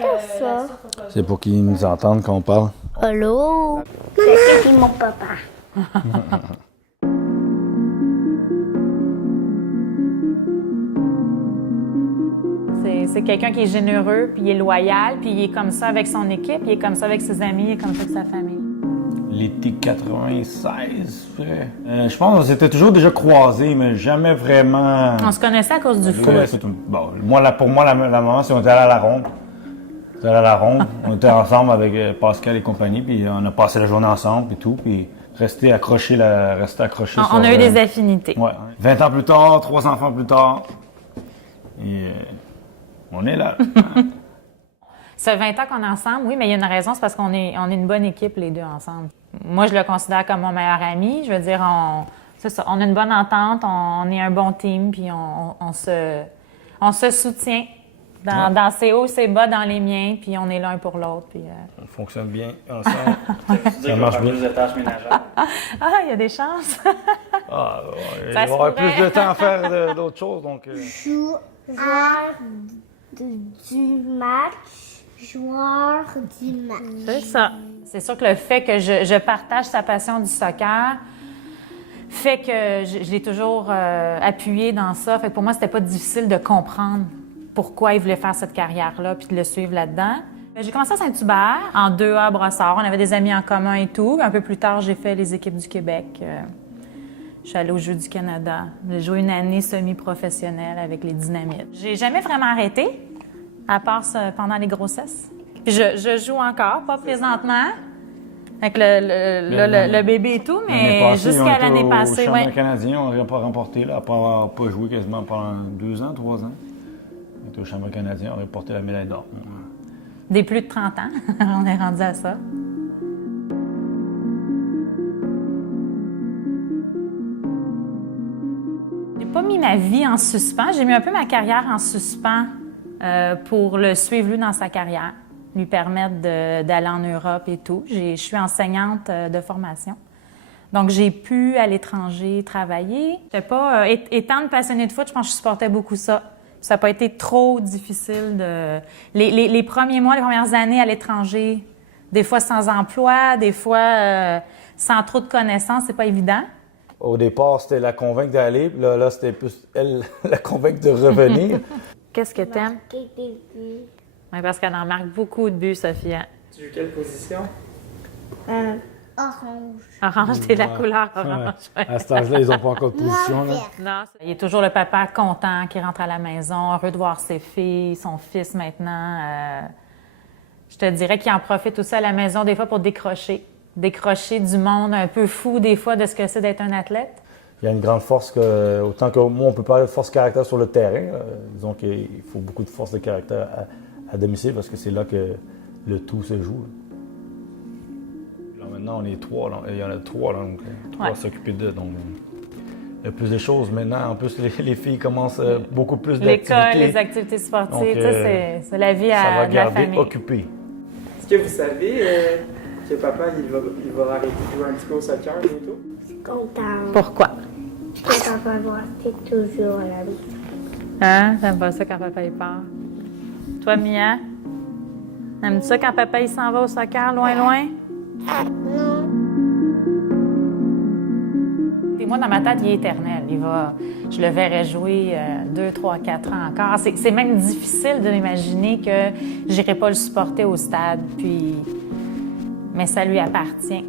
quoi ça? C'est pour qu'ils nous entendent quand on parle. Allô? Maman! C'est mon papa. C'est quelqu'un qui est généreux, puis il est loyal, puis il est comme ça avec son équipe, il est comme ça avec ses amis, il est comme ça avec sa famille. L'été 96, je pense qu'on s'était toujours déjà croisés, mais jamais vraiment... On se connaissait à cause du foot. Bon, pour moi, la maman, c'est qu'on était allés à la ronde. On était allés à la ronde, on était ensemble avec Pascal et compagnie, puis on a passé la journée ensemble et tout, puis rester accroché. On a eu des affinités. Ouais. 20 ans plus tard, 3 enfants plus tard, et on est là. Ça fait 20 ans qu'on est ensemble, oui, mais il y a une raison, c'est parce qu'on est une bonne équipe, les deux ensemble. Moi, je le considère comme mon meilleur ami. Je veux dire, c'est ça, on a une bonne entente, on est un bon team, puis on se soutient dans ses hauts, ses bas, dans les miens, puis on est l'un pour l'autre. Puis, On fonctionne bien ensemble. Ça marche bien. Plus de tâches ménagères. Ah, il y a des chances. Il va y avoir plus de temps à faire d'autres choses, donc... Joueur du match. Joueur du match. C'est ça. C'est sûr que le fait que je partage sa passion du soccer fait que je l'ai toujours appuyé dans ça. Fait que pour moi, c'était pas difficile de comprendre pourquoi il voulait faire cette carrière-là puis de le suivre là-dedans. J'ai commencé à Saint-Hubert, en 2A à Brossard. On avait des amis en commun et tout. Un peu plus tard, j'ai fait les équipes du Québec. Je suis allée aux Jeux du Canada. J'ai joué une année semi-professionnelle avec les Dynamites. J'ai jamais vraiment arrêté, à part pendant les grossesses. Puis je joue encore, pas présentement, avec le bébé et tout, mais jusqu'à l'année passée. Au championnat canadien, on n'aurait pas remporté, là, après avoir pas joué quasiment pendant 2 ans, 3 ans. On était au championnat canadien, on aurait porté la médaille d'or. Des plus de 30 ans, on est rendu à ça. J'ai pas mis ma vie en suspens, j'ai mis un peu ma carrière en suspens pour le suivre lui dans sa carrière, lui permettre d'aller en Europe et tout. Je suis enseignante de formation. Donc, j'ai pu à l'étranger travailler. Je sais pas, étant une passionnée de foot, je pense que je supportais beaucoup ça. Ça n'a pas été trop difficile les premiers mois, les premières années à l'étranger, des fois sans emploi, des fois sans trop de connaissances, c'est pas évident. Au départ, c'était la convaincre d'aller, puis là, c'était plus elle la convaincre de revenir. Qu'est-ce que t'aimes? Oui, parce qu'elle en marque beaucoup de buts, Sophia. Tu joues quelle position? Orange. Orange, t'es la couleur orange. Ouais. À cet âge-là, ils n'ont pas encore de position. Là. Non, il est toujours le papa content qui rentre à la maison, heureux de voir ses filles, son fils maintenant. Je te dirais qu'il en profite aussi à la maison des fois pour décrocher du monde un peu fou des fois de ce que c'est d'être un athlète. Il y a une grande force, autant que moi, on peut parler de force de caractère sur le terrain. Disons qu'il faut beaucoup de force de caractère à domicile parce que c'est là que le tout se joue. Là, maintenant, on est 3. Là. Il y en a 3, là, donc 3 à s'occuper d'eux. Donc, il y a plus de choses maintenant. En plus, les filles commencent beaucoup plus d'activités. L'école, les activités sportives, donc, c'est la vie de la famille. Ça va garder occupé. Est-ce que vous savez que papa, il va arrêter de jouer un petit peu au soccer bientôt? Je suis contente. Pourquoi? Que papa va rester toujours à la maison. Hein? T'aimes pas ça quand papa il part? Toi, Mia? Aimes-tu ça quand papa il s'en va au soccer, loin? Non. Et moi, dans ma tête, il est éternel. Je le verrai jouer 2, 3, 4 ans encore. C'est même difficile de m'imaginer que j'irai pas le supporter au stade, mais ça lui appartient.